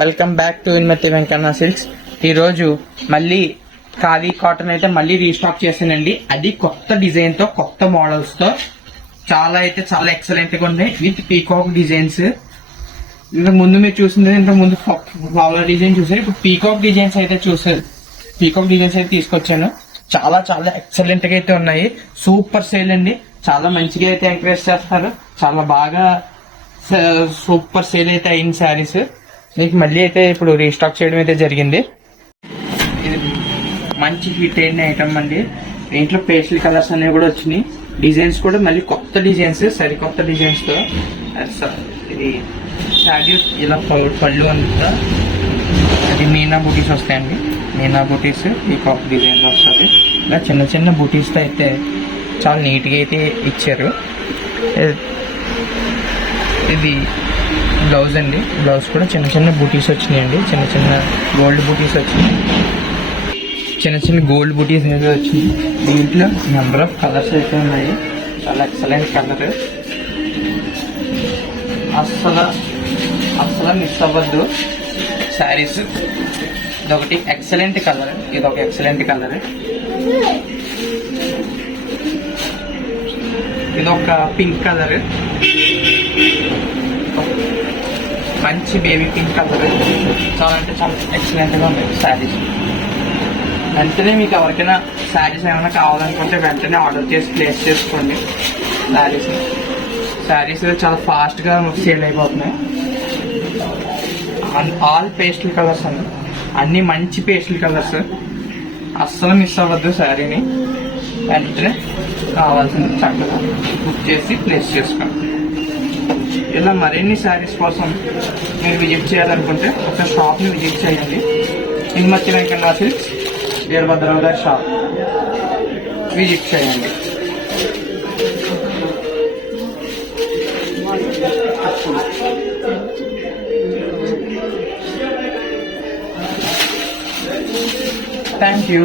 Welcome back to ఇన్మతి Venkanna silks. ఈరోజు మళ్ళీ ఖాదీ కాటన్ అయితే మళ్ళీ రీస్టాక్ చేశానండి. అది కొత్త డిజైన్ తో కొత్త మోడల్స్ తో చాలా ఎక్సలెంట్ గా ఉన్నాయి. With peacock designs. ఇంతకు ముందు మీరు చూసింది ఇంతకు ముందు ఫ్లవర్ డిజైన్ చూసారు. ఇప్పుడు పీకాక్ డిజైన్స్ అయితే చూసారు. పీకాక్ డిజైన్స్ అయితే తీసుకొచ్చాను. చాలా ఎక్సలెంట్ గా అయితే ఉన్నాయి. సూపర్ సేల్ అండి. చాలా మంచిగా అయితే ఎంకరేజ్ చేస్తారు. చాలా బాగా సూపర్ సేల్ అయితే అయిన శారీస్ మీకు మళ్ళీ అయితే ఇప్పుడు రీస్టాక్ చేయడం అయితే జరిగింది. ఇది మంచి హిట్ అయిన ఐటమ్ అండి. దీంట్లో పేస్టల్ కలర్స్ అనేవి కూడా వచ్చినాయి. డిజైన్స్ కూడా మళ్ళీ కొత్త డిజైన్స్, సరికొత్త డిజైన్స్ తో. ఇది శారీ ఇలా పళ్ళు అంతా అది మీనా బూటీస్ వస్తాయండి. మీనా బూటీస్ ఈ కాప్ డిజైన్ వస్తుంది. ఇలా చిన్న బూటీస్ తో అయితే చాలా నీట్ గా అయితే ఇచ్చారు. ఇది బ్లౌజ్ అండి. బ్లౌజ్ కూడా చిన్న బూటీస్ వచ్చినాయండి. చిన్న గోల్డ్ బూటీస్ వచ్చినాయి. చిన్న గోల్డ్ బూటీస్ అయితే వచ్చినాయి. దీంట్లో నెంబర్ ఆఫ్ కలర్స్ అయితే ఉన్నాయి. చాలా ఎక్సలెంట్ కలర్. అస్సలు మిస్ అవ్వద్దు శారీస్. ఇదొకటి ఎక్సలెంట్ కలర్. ఇదొక ఎక్సలెంట్ కలర్. ఇదొక పింక్ కలర్. మంచి బేబీ పింక్ కలర్. చాలా ఎక్సలెంట్ గా ఉంది శారీస్. వెంటనే మీకు ఎవరికైనా శారీస్ ఏమైనా కావాలనుకుంటే వెంటనే ఆర్డర్ చేసి ప్లేస్ చేసుకోండి. శారీస్ చాలా ఫాస్ట్ గా సేల్ అయిపోతున్నాయి. ఆల్ పేస్టల్ కలర్స్ అండి. అన్ని మంచి పేస్టల్ కలర్స్. అస్సలు మిస్ అవ్వద్దు శారీని. వెంటనే కావాల్సింది చక్కగా బుక్ చేసి ప్లేస్ చేసుకోండి. ఇలా మరిన్ని శారీస్ కోసం మీరు విజిట్ చేయాలనుకుంటే ఒక షాప్ని విజిట్ చేయండి. ఇన్మతి వెంకన్న సిల్క్స్, వీరభద్రరావు గారి షాప్ విజిట్ చేయండి. Thank you.